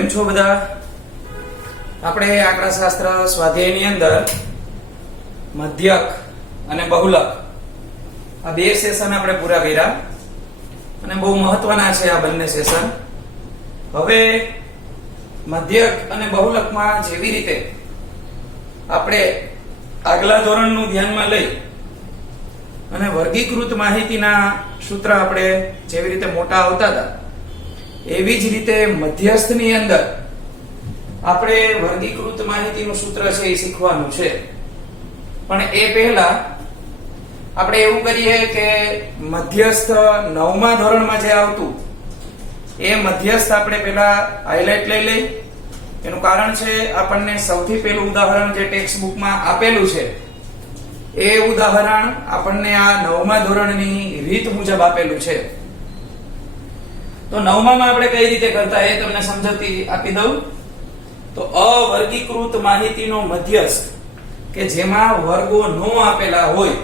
કેમ છો બધા? આપણે આંકડાશાસ્ત્ર સ્વાધ્યાયની અંદર મધ્યક અને બહુલક આ બે સેશન આપણે પૂરા કર્યા અને બહુ મહત્વના છે આ બંને સેશન. હવે મધ્યક અને બહુલકમાં જેવી રીતે આપણે આગલા ધોરણનું ધ્યાનમાં લઈ અને વર્ગીકૃત માહિતીના સૂત્ર આપણે જેવી રીતે મોટા આવતા હતા એવી જ રીતે મધ્યસ્થની અંદર આપણે વર્ગીકૃત માહિતીનું સૂત્ર છે એ શીખવાનું છે. પણ એ પહેલા આપણે એવું કરીએ કે મધ્યસ્થ 9મા ધોરણમાં જે આવતું એ મધ્યસ્થ આપણે પહેલા હાઇલાઇટ લઈ લઈ. એનું કારણ છે આપણને સૌથી પહેલું ઉદાહરણ જે ટેક્સ્ટ બુકમાં આપેલું છે એ ઉદાહરણ આપણને આ 9મા ધોરણની રીત મુજબ આપેલું છે. તો 9માં આપણે કઈ રીતે કરતા એ તમને સમજતી આપી દઉં. તો અવર્ગીકૃત માહિતીનો મધ્યસ્થ કે જેમાં વર્ગો ન આપેલા હોય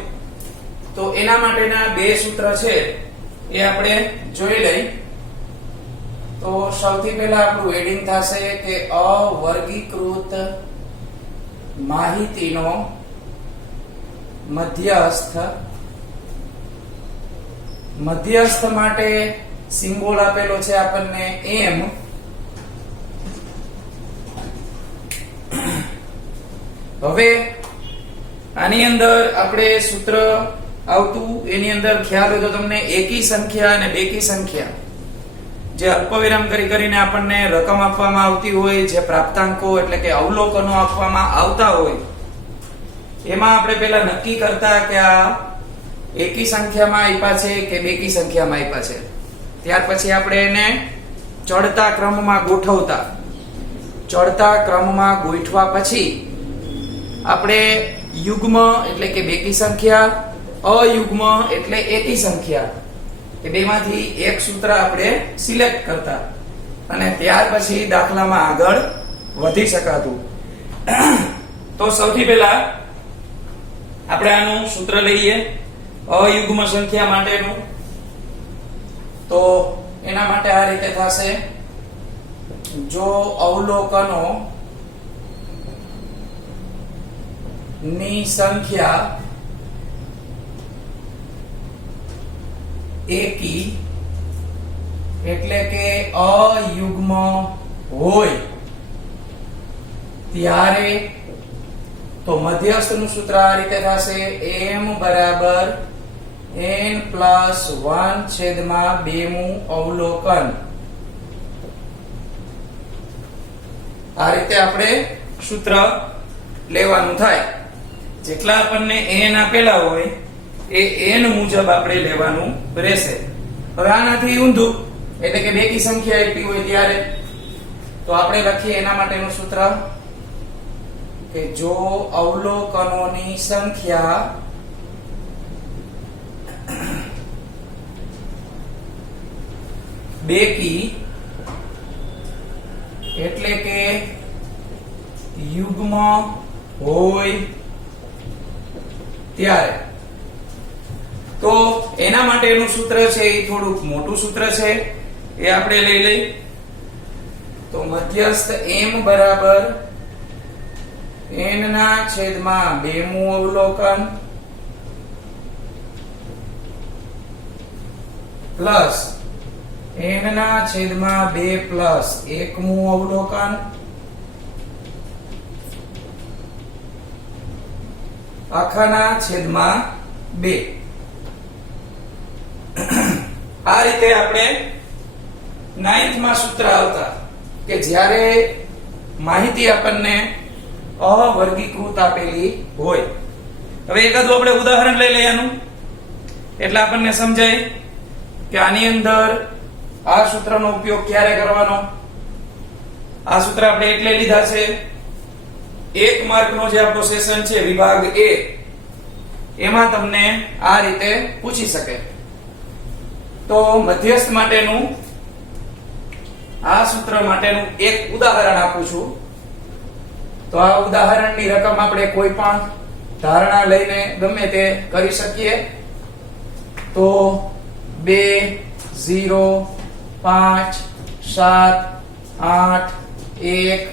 તો એના માટેના બે સૂત્ર છે એ આપણે જોઈ લઈ. તો સૌથી પહેલા આપણું હેડિંગ થશે કે અવર્ગીકૃત માહિતીનો મધ્યસ્થ. મધ્યસ્થ માટે સિમ્બોલ આપેલો છે આપણને એમ. હવે આની અંદર આપણે સૂત્ર આવતું એની અંદર ખ્યાલ હોય તો તમને એકી સંખ્યા અને બેકી સંખ્યા જે અલ્પવિરામ કરીને આપણને રકમ આપવામાં આવતી હોય, જે પ્રાપ્તાંકો એટલે કે અવલોકનો આપવામાં આવતા હોય એમાં આપણે પહેલા નક્કી કરતા કે આ એકી સંખ્યામાં આપ્યા છે કે બેકી સંખ્યામાં આપ્યા છે. ત્યાર પછી આપણે એને ચડતા ક્રમમાં ગોઠવતા. ચડતા ક્રમમાં ગોઠવા પછી આપણે યુગ્મ એટલે કે બેકી સંખ્યા, અયુગ્મ એટલે એકી સંખ્યા કે બેમાંથી એક સૂત્ર આપણે સિલેક્ટ કરતા અને ત્યાર પછી દાખલામાં આગળ વધી શકાતું. તો સૌથી પહેલા આપણે આનું સૂત્ર લઈએ અયુગ્મ સંખ્યા માટેનું. તો એના માટે આ રીતે થશે, જો અવલોકનો ની સંખ્યા એકી એટલે કે અયુગ્મ હોય ત્યારે તો મધ્યસ્થનું સૂત્ર આ રીતે થશે m બરાબર n+1/2 અવલોકન. આ રીતે આપણે સૂત્ર લેવાનું થાય. જેટલા આપણને n આપેલા હોય એ n મુજબ આપણે લેવાનું રહેશે. હવે આનાથી ઊંધું એટલે કે બેકી સંખ્યા આપી હોય ત્યારે તો આપણે લખીએ એના માટેનું સૂત્ર કે જો અવલોકનોની સંખ્યા બેકી એટલે કે યુગ્મ હોય ત્યારે તો એના માટેનું સૂત્ર છે એ થોડુંક મોટું સૂત્ર છે એ આપણે લઈ લઈ. તો મધ્યસ્થ m બરાબર n/2 અવલોકન પ્લસ n/2 પ્લસ 1મું અવલોકન આખાના છેદમાં 2. આ રીતે આપણે 9th માં સૂત્ર આવતા કે જ્યારે માહિતી આપણને અવર્ગીકૃત આપેલી હોય. હવે એકાદું આપણે ઉદાહરણ લઈ લઈશું એટલે આપણને સમજાય કે આની અંદર આ સૂત્રનો ઉપયોગ ક્યારે કરવાનો. આ સૂત્ર આપણે એટલે લીધા છે 1 માર્કનો જે આપણો સેશન છે વિભાગ A એમાં તમને આ રીતે પૂછી શકે. તો મધ્યસ્થ માટેનું આ સૂત્ર માટેનું એક ઉદાહરણ આપું છું. તો આ ઉદાહરણની રકમ આપણે કોઈ પણ ધારણા લઈને ગમે તે કરી શકીએ. તો 2 0 5 7 8 1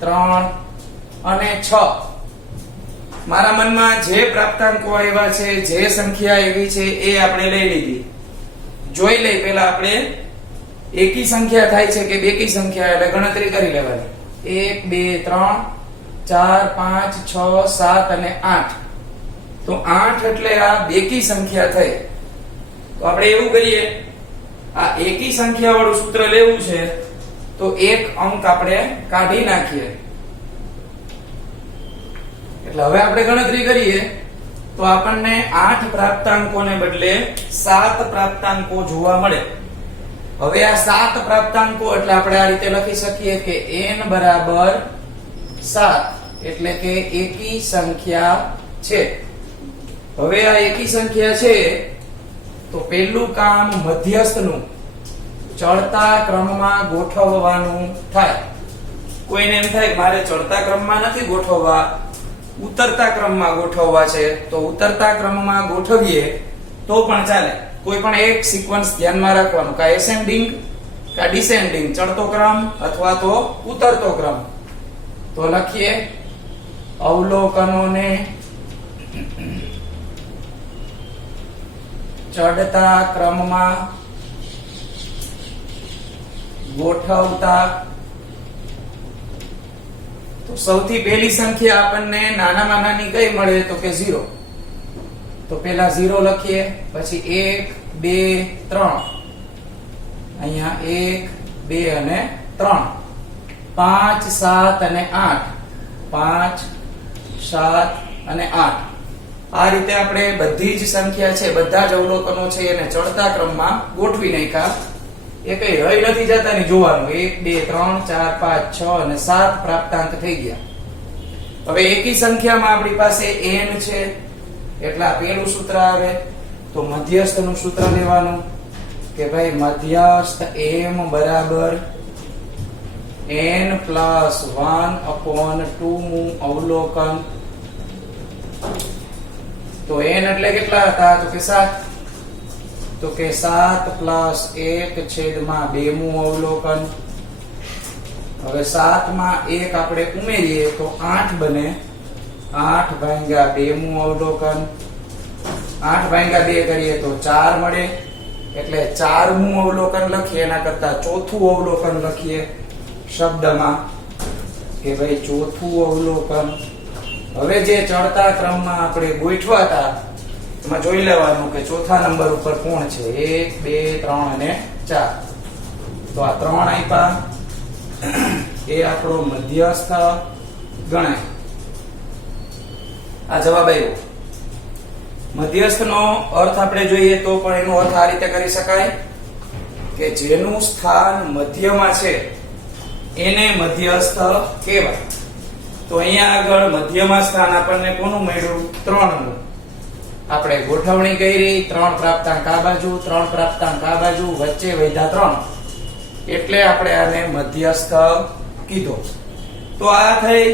3 અને 6 મારા મનમાં જે પ્રાપ્તાંકો આવ્યા છે, જે સંખ્યા આવી છે એ આપણે લઈ લીધી. જોઈ લઈ પહેલા આપણે એકી સંખ્યા થાય છે કે બેકી સંખ્યા, એટલે ગણતરી કરી લેવાની. 1 2 3 4 5 6 7 અને 8. તો 8 એટલે આ બેકી સંખ્યા થઈ. તો આપણે એવું કરીએ, આ એકી સંખ્યા વાળું સૂત્ર લેવું છે તો એક અંક આપણે કાઢી નાખીએ. એટલે હવે આપણે ગણતરી કરીએ તો આપણને 8 પ્રાપ્તાંકોને બદલે 7 પ્રાપ્તાંકો જોવા મળે. હવે આ 7 પ્રાપ્તાંકો એટલે આપણે આ રીતે લખી શકીએ કે n બરાબર 7, એટલે કે એકી સંખ્યા છે. હવે આ એકી સંખ્યા છે તો પહેલું કામ મધ્યસ્થનું ચડતા ક્રમમાં ગોઠવવાનું થાય. કોઈને એમ થાય કે મારે ચડતા ક્રમમાં નથી ગોઠવવા, ઉતરતા ક્રમમાં ગોઠવવા છે, તો ઉતરતા ક્રમમાં ગોઠવીએ તો પણ ચાલે. કોઈ પણ એક સિક્વન્સ ધ્યાનમાં રાખવાનું, કા એસેન્ડિંગ કા ડિસેન્ડિંગ, ચડતો ક્રમ અથવા તો ઉતરતો ક્રમ. તો લખીએ અવલોકનોને ચડતા ક્રમમાં ગોઠવતા. તો સૌથી પહેલી સંખ્યા આપણને નાનામાં નાની કઈ મળે તો કે 0. તો પહેલા 0 લખીએ, પછી 1 2 3, અહીંયા 1 2 અને 3, 5 7 અને 8, 5 7 અને 8. આ રીતે આપણે બધી જ સંખ્યા છે, બધા જ અવલોકનો છે એને ચડતા ક્રમમાં ગોઠવી નાખ્યા. એ કઈ રહી નથી જતા ની જોવાનું. 1 2 3 4 5 6 અને 7 પ્રાપ્તાંક થઈ ગયા. હવે એકી સંખ્યામાં આપણી પાસે n છે, એટલે આ પહેલું સૂત્ર આવે. તો મધ્યસ્થનું સૂત્ર લેવાનું કે ભાઈ મધ્યસ્થ m બરાબર n પ્લસ 1/2 મું અવલોકન. તો n એટલે કેટલા હતા તો કે 7. તો કે 7 પ્લસ 1 છેદમાં 2 મું અવલોકન. હવે 7 માં 1 આપણે ઉમેરીએ તો 8 બને. 8 ભાગ્યા 2 મું અવલોકન. 8 ભાગ્યા 2 કરીએ તો 4 મળે. એટલે 4 મું અવલોકન લખીએ, એના કરતા ચોથું અવલોકન લખીએ શબ્દમાં કે ભાઈ ચોથું અવલોકન. હવે જે ચડતા ક્રમમાં આપણે ગોઠવા હતા એમાં જોઈ લેવાનું કે ચોથા નંબર ઉપર કોણ છે. 1 2 3 અને 4. તો આ 3 આપ્યા, એ આપણો મધ્યસ્થ ગણાય. આ જવાબ આવ્યો. મધ્યસ્થનો અર્થ આપણે જોઈએ તો પણ એનો અર્થ આ રીતે કરી શકાય કે જેનું સ્થાન મધ્યમાં છે એને મધ્યસ્થ કહેવાય. તો અહીંયા આગળ મધ્યમાં સ્થાન આપણને કોનું મળ્યું? 3 નું. આપણે ગોઠવણી કરી, 3 પ્રાપ્તાંક આ બાજુ, 3 પ્રાપ્તાંક આ બાજુ, વચ્ચે વધ્યા 3, એટલે આપણે આને મધ્યસ્થ કીધો. તો આ થઈ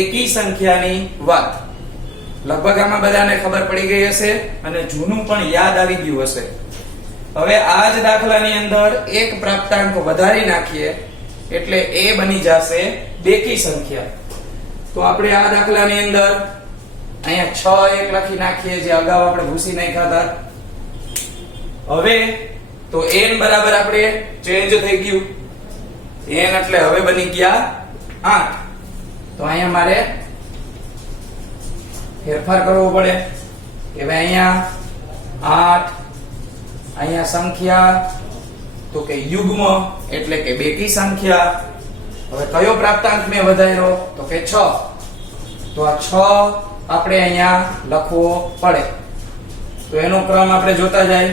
એકી સંખ્યાની વાત. લગભગ આમાં બધાને ખબર પડી ગઈ હશે અને જૂનું પણ યાદ આવી ગયું હશે. હવે આ જ દાખલાની અંદર એક પ્રાપ્તાંક વધારી નાખીએ એટલે એ બની જશે બેકી સંખ્યા. તો આપણે આ દાખલાની અંદર અહીંયા 6 1 લખી નાખીએ, જે અગાઉ આપણે ભૂસી નાખ્યા હતા. હવે તો n બરાબર આપણે ચેન્જ થઈ ગયું. n એટલે હવે બની ગયા 8. તો અહીંયા મારે ફેરફાર કરવો પડે કે ભાઈ અહીંયા 8, અહીંયા સંખ્યા તો કે યુગ્મ એટલે કે બેકી સંખ્યા. હવે કયો પ્રાપ્તાંક મેં વધાર્યો તો કે 6. તો આ 6 આપણે અહીંયા લખવો પડે. તો એનો ક્રમ આપણે જોતા જાય.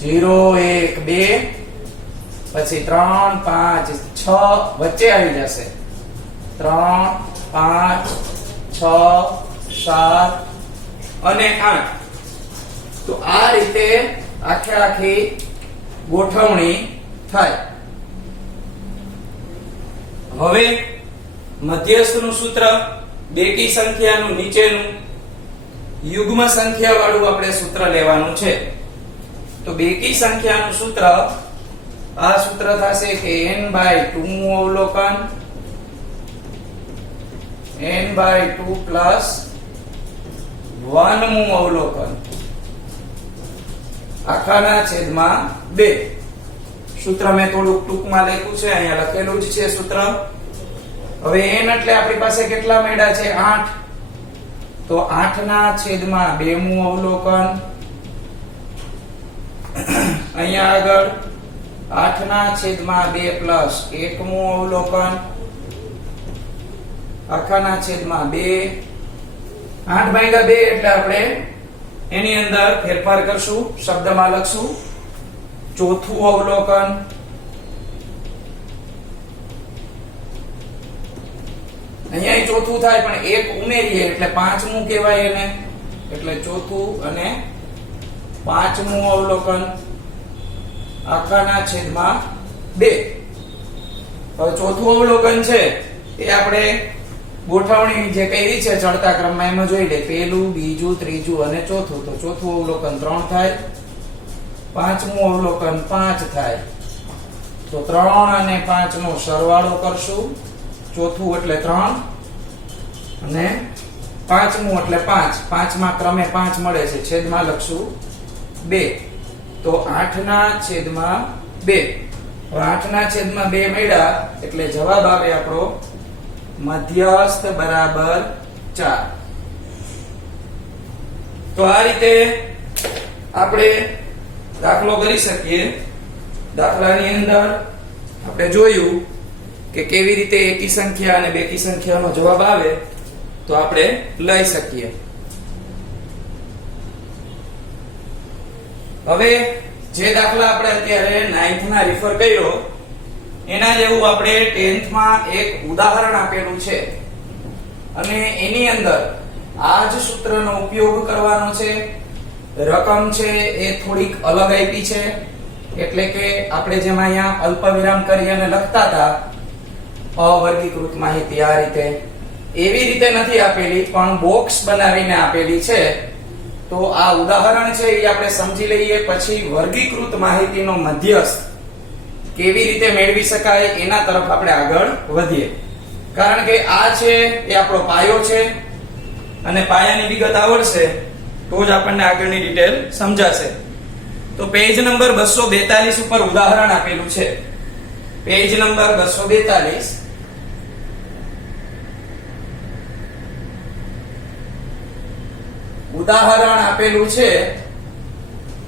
0 1 2 પછી 3 5 6 વચ્ચે આવી જશે. 3 5 6 7 અને 8. તો આ રીતે આખી ગોઠવણી થાય. હવે મધ્યસ્થનું સૂત્ર બેકી સંખ્યાનું નીચેનું યુગ્મ સંખ્યા વાળું આપણે સૂત્ર લેવાનું છે. તો બેકી સંખ્યાનું સૂત્ર આ સૂત્ર થશે કે n/2 મું અવલોકન n/2 પ્લસ 1મું અવલોકન આખાના છેદમાં 2. સૂત્ર મેં થોડુંક ટૂંકમાં લખ્યું છે, અહીંયા લખેલું જ છે સૂત્ર. હવે n એટલે આપણી પાસે કેટલા મળ્યા છે? 8. તો 8ના છેદમાં 2મું અવલોકન. અહીંયા આગળ 8ના છેદમાં 2 પ્લસ 1મું અવલોકન આખાના છેદમાં 2. 8/2 એટલે આપણે એની અંદર ફેરફાર કરશું, શબ્દમાં લખશું ચોથું અવલોકન. અહીંયા ચોથું થાય પણ એક ઉમેરીએ એટલે 5મું કહેવાય એને, એટલે ચોથું અને 5મું અવલોકન આખાના છેદમાં 2. હવે ચોથું અવલોકન છે એ આપણે ગોઠવણી જે કરી છે ચડતા ક્રમમાં એમાં જોઈ લે. પહેલું, બીજું, ત્રીજું અને ચોથું. તો ચોથું અવલોકન 3 થાય, 5મું અવલોકન 5 થાય. તો 3 અને 5 નો સરવાળો કરશું. ચોથું એટલે 3 અને 5મું એટલે 5. 5માં ક્રમે 5 મળે છે, છેદમાં લખશું 2. તો 8ના છેદમાં 2. હવે 8ના છેદમાં 2 મળ્યા એટલે જવાબ આવે આપણો મધ્યસ્થ બરાબર 4. તો આ રીતે આપણે દાખલો કરી શકીએ. દાખલાની અંદર આપણે જોયું કે કેવી રીતે એકી સંખ્યા અને બેકી સંખ્યાનો જવાબ આવે તો આપણે લઈ શકીએ. હવે જે દાખલા આપણે અત્યારે 9th ના રિફર કર્યો એના જેવું આપણે 10th માં એક ઉદાહરણ આપેલું છે અને એની અંદર આ જ સૂત્રનો ઉપયોગ કરવાનો છે. રકમ છે એ થોડીક અલગ આપી છે, એટલે કે આપણે જેમ અહીંયા અલ્પવિરામ કરી અને લખતા હતા અવર્ગીકૃત માહિતી આ રીતે, એવી રીતે નથી આપેલી પણ બોક્સ બનાવીને આપેલી છે. તો આ ઉદાહરણ છે એ આપણે સમજી લઈએ, પછી વર્ગીકૃત માહિતીનો મધ્યસ્થ કેવી રીતે મેળવી શકાય એના તરફ આપણે આગળ વધીએ. કારણ કે આ છે એ આપણો પાયો છે અને પાયાની વિગત આવડશે તો જ આપણને આગળની ડિટેલ સમજાશે. તો પેજ નંબર 242 ઉપર ઉદાહરણ આપેલું છે. પેજ નંબર 242 ઉદાહરણ આપેલું છે,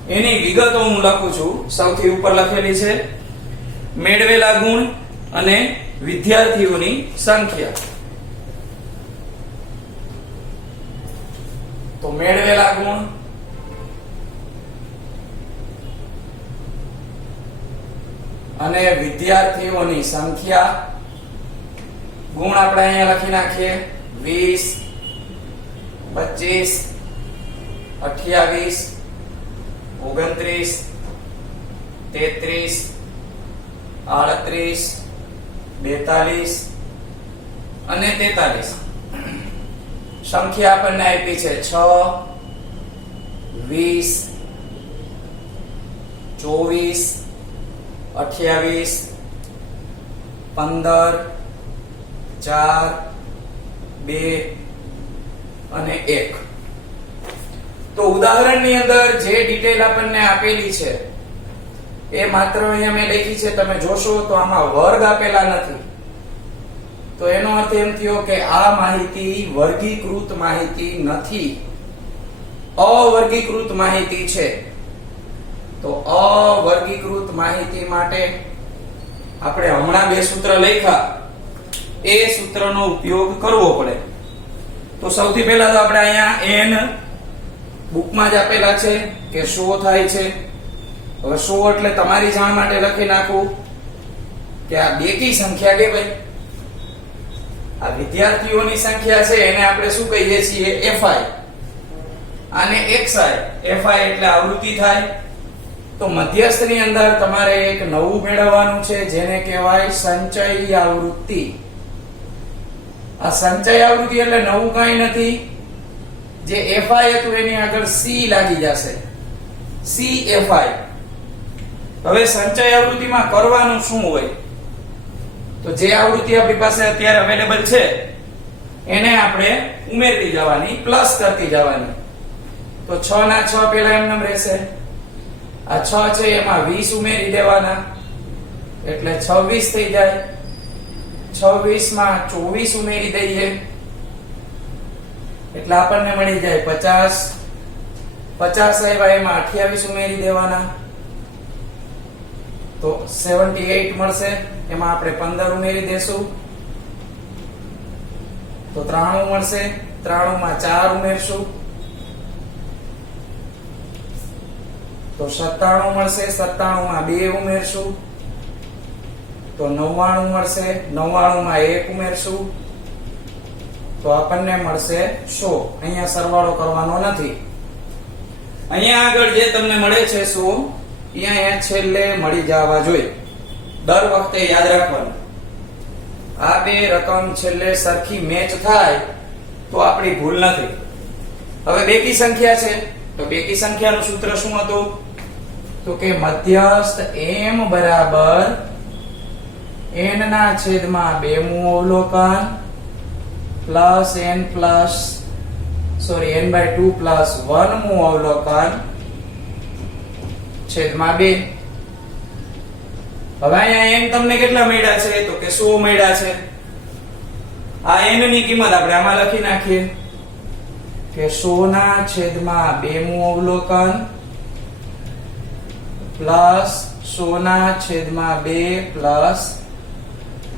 એની વિગતો હું લખું છું. સૌથી ઉપર લખેલી છે મેળવેલા ગુણ અને વિદ્યાર્થીઓની સંખ્યા. તો મેળવેલા ગુણ અને વિદ્યાર્થીઓની સંખ્યા. ગુણ આપણે અહીંયા લખી નાખીએ 20, 25, 28, 29, 33, 38 અને 43. સંખ્યા આપણને આપી છે 6, 20, 24, 28, 15, 4, 2 અને 1. તો ઉદાહરણની અંદર જે ડિટેલ આપણને આપેલી છે એ માત્ર અહીંયા મેં લખી છે, તમે જોશો તો આમાં વર્ગ આપેલા નથી. તો એનો અર્થ એમ થયો કે આ માહિતી વર્ગીકૃત માહિતી નથી, અવર્ગીકૃત માહિતી છે. તો અવર્ગીકૃત માહિતી માટે આપણે હમણાં 2 સૂત્ર લખ્યા એ સૂત્રનો ઉપયોગ કરવો પડે. તો સૌથી પહેલા તો આપણે અહીંયા n બુકમાં જ આપેલા છે કે 100 થાય છે. હવે 100 એટલે તમારી જાણ માટે લખી નાખું કે આ બેકી સંખ્યા કહેવાય. આ વિદ્યાર્થીઓની સંખ્યા છે એને આપણે શું કહીએ છીએ? fi. આને xi. fi એટલે આવૃત્તિ થાય. તો મધ્યસ્થની અંદર તમારે એક નવું મેળવવાનું છે જેને કહેવાય સંચય આવૃત્તિ. આ સંચય આવૃત્તિ એટલે નવું કાંઈ નથી, જે fi હતું એની આગળ c લાગી જશે, cfi. હવે સંચય આવૃત્તિમાં કરવાનું શું હોય? તો જે આવૃત્તિ આપણી પાસે અત્યારે અવેલેબલ છે એને આપણે ઉમેરતી જવાની, પ્લસ કરતી જવાની. તો 6 ના 6 પેલા એમ રહેશે. આ 6 છે એમાં 20 ઉમેરી દેવાના એટલે 26 થઈ જાય. 26 માં 24 ઉમેરી દઈએ એટલે આપણને મળી જાય 50. 50 આવ્યા એમાં 28 ઉમેરી દેવાના તો 78 મળશે. એમાં આપણે 15 ઉમેરી દેશું તો 93 મળશે. 93 માં 4 ઉમેરશું તો 97 મળશે. 97 માં 2 ઉમેરશું તો 99 મળશે. 99 માં 1 ઉમેરશું તો આપણને મળશે 100. અહીંયા સરવાળો કરવાનો નથી. અહીંયા આગળ જે તમને મળે છે 100 અહીંયા છેલ્લે મળી જવા જોઈએ. દર વખતે યાદ રાખવાનું. આ બે રકમ છેલ્લે સરખી મેચ થાય તો આપણી ભૂલ નથી. હવે બેકી સંખ્યા છે તો બેકી સંખ્યાનું સૂત્ર શું હતું? તો કે મધ્યસ્થ m બરાબર n ના છેદમાં 2 મું અવલોકન પ્લસ n/2 પ્લસ 1 મું અવલોકન છેદમાં 2. હવે અહીંયા n તમને કેટલા મળ્યા છે? તો કે 100 મળ્યા છે. આ n ની કિંમત આપણે આમાં લખી નાખીએ કે 100 ના છેદમાં 2 મું અવલોકન પ્લસ 100 ના છેદમાં 2 પ્લસ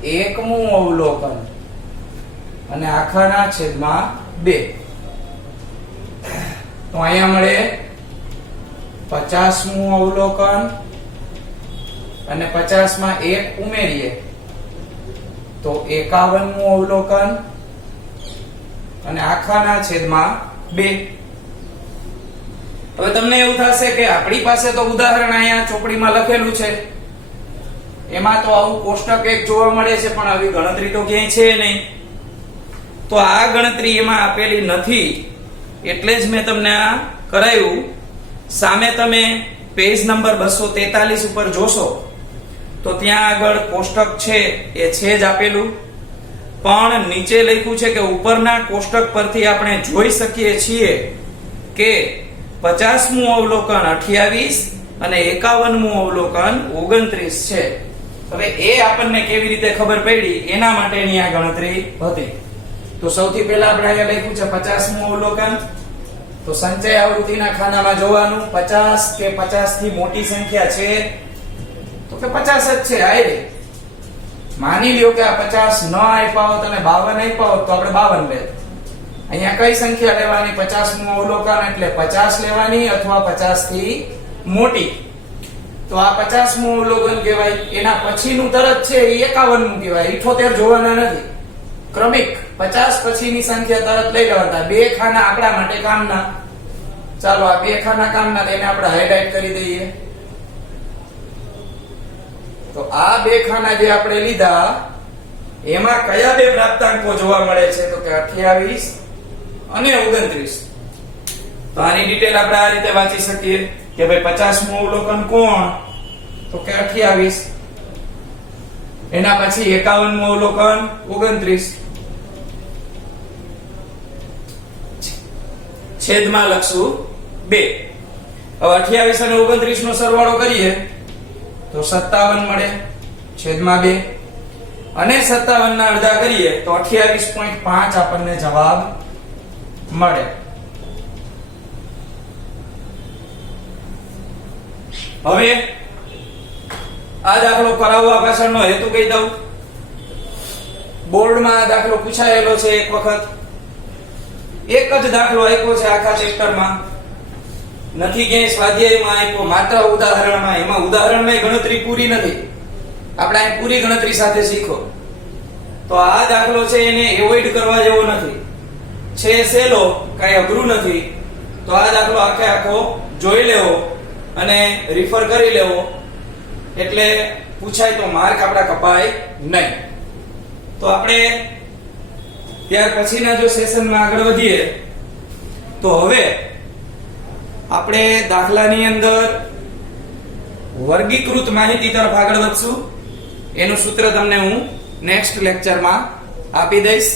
1 મું અવલોકન અને આખાના છેદમાં 2. તો અહીંયા મળે 50 મું અવલોકન અને 50 માં 1 ઉમેરીએ તો 51 મું અવલોકન અને આખાના છેદમાં 2. હવે તમને એવું થશે કે આપણી પાસે તો ઉદાહરણ અહીંયા ચોપડીમાં લખેલું છે, એમાં તો આવું કોષ્ટક એક જોવા મળે છે, પણ આવી ગણતરી તો ક્યાંય છે નહીં. તો આ ગણતરી એમાં આપેલી નથી એટલે જ મેં તમને આ કરાવ્યું. સામે તમે પેજ નંબર 243 ઉપર જોશો તો ત્યાં આગળ કોષ્ટક છે એ છે જ આપેલું, પણ નીચે લખ્યું છે કે ઉપરના કોષ્ટક પરથી આપણે જોઈ શકીએ છીએ કે 50મું અવલોકન 28 અને 51મું અવલોકન 29 છે. હવે એ આપણને કેવી રીતે ખબર પડી એના માટેની આ ગણતરી હતી. તો સૌથી પહેલા આપણે અહીંયા લખ્યું છે 50મું અવલોકન. તો સંચય આવૃત્તિના ખાનામાં જોવાનું 50 કે 50 થી મોટી સંખ્યા છે તો કે 50 જ છે. આયરે માની લ્યો કે આ 50 ન આપ્યા હોત અને 52 આપ્યા હોત તો આપણે 52 લેત. અહીંયા કઈ સંખ્યા લેવાની? 50મું અવલોકન એટલે 50 લેવાની અથવા 50 થી મોટી. તો આ 50મું અવલોકન કહેવાય. એના પછીનું તરત છે એ 51મું કહેવાય. 78 જોવાના નથી. ક્રમિક 50 પછીની સંખ્યા તરત લઈ લેવાતા. બે ખાના આપણા માટે કામના. ચાલો આ બે ખાના કામના તેને આપણે હાઇલાઇટ કરી દઈએ. તો આ બે ખાના જે આપણે લીધા એમાં કયા બે પ્રાપ્તાંકો જોવા મળે છે? તો કે 28 અને 29. તો આની ડિટેલ આપણે આ રીતે વાંચી શકીએ કે ભાઈ 50મું અવલોકન કોણ? તો કે 28. એના પછી 51મું અવલોકન 29. છેદમાં લખશું 2. હવે 28 અને 29 નો સરવાળો કરીએ તો 57 મળે છેદમાં 2 અને 57 ના અડધા કરીએ તો 28.5 આપણને જવાબ મળે. હવે આ દાખલો કરાવવા પાછળનો હેતુ કહી દઉં. બોર્ડમાં આ દાખલો પૂછાયેલો છે એક વખત. એક જ દાખલો આપ્યો છે આખા ચેપ્ટરમાં, નથી ક્યાંય સ્વાધ્યાયમાં આપ્યો, માત્ર ઉદાહરણમાં. એમાં ઉદાહરણમાં ગણતરી પૂરી નથી, આપણે અહીં પૂરી ગણતરી સાથે શીખો. તો આ દાખલો છે એને એવોઇડ કરવા જેવો નથી, છે સહેલો, કઈ અઘરું નથી. તો આ દાખલો આખે આખો જોઈ લેવો અને રિફર કરી લેવો, એટલે પૂછાય તો માર્ક આપડા કપાય નહીં. તો આપણે ત્યાર પછીના જો સેશનમાં આગળ વધીએ તો હવે આપણે દાખલાની અંદર વર્ગીકૃત માહિતી તરફ આગળ વધશું. એનું સૂત્ર તમને હું નેક્સ્ટ લેક્ચરમાં આપી દઈશ.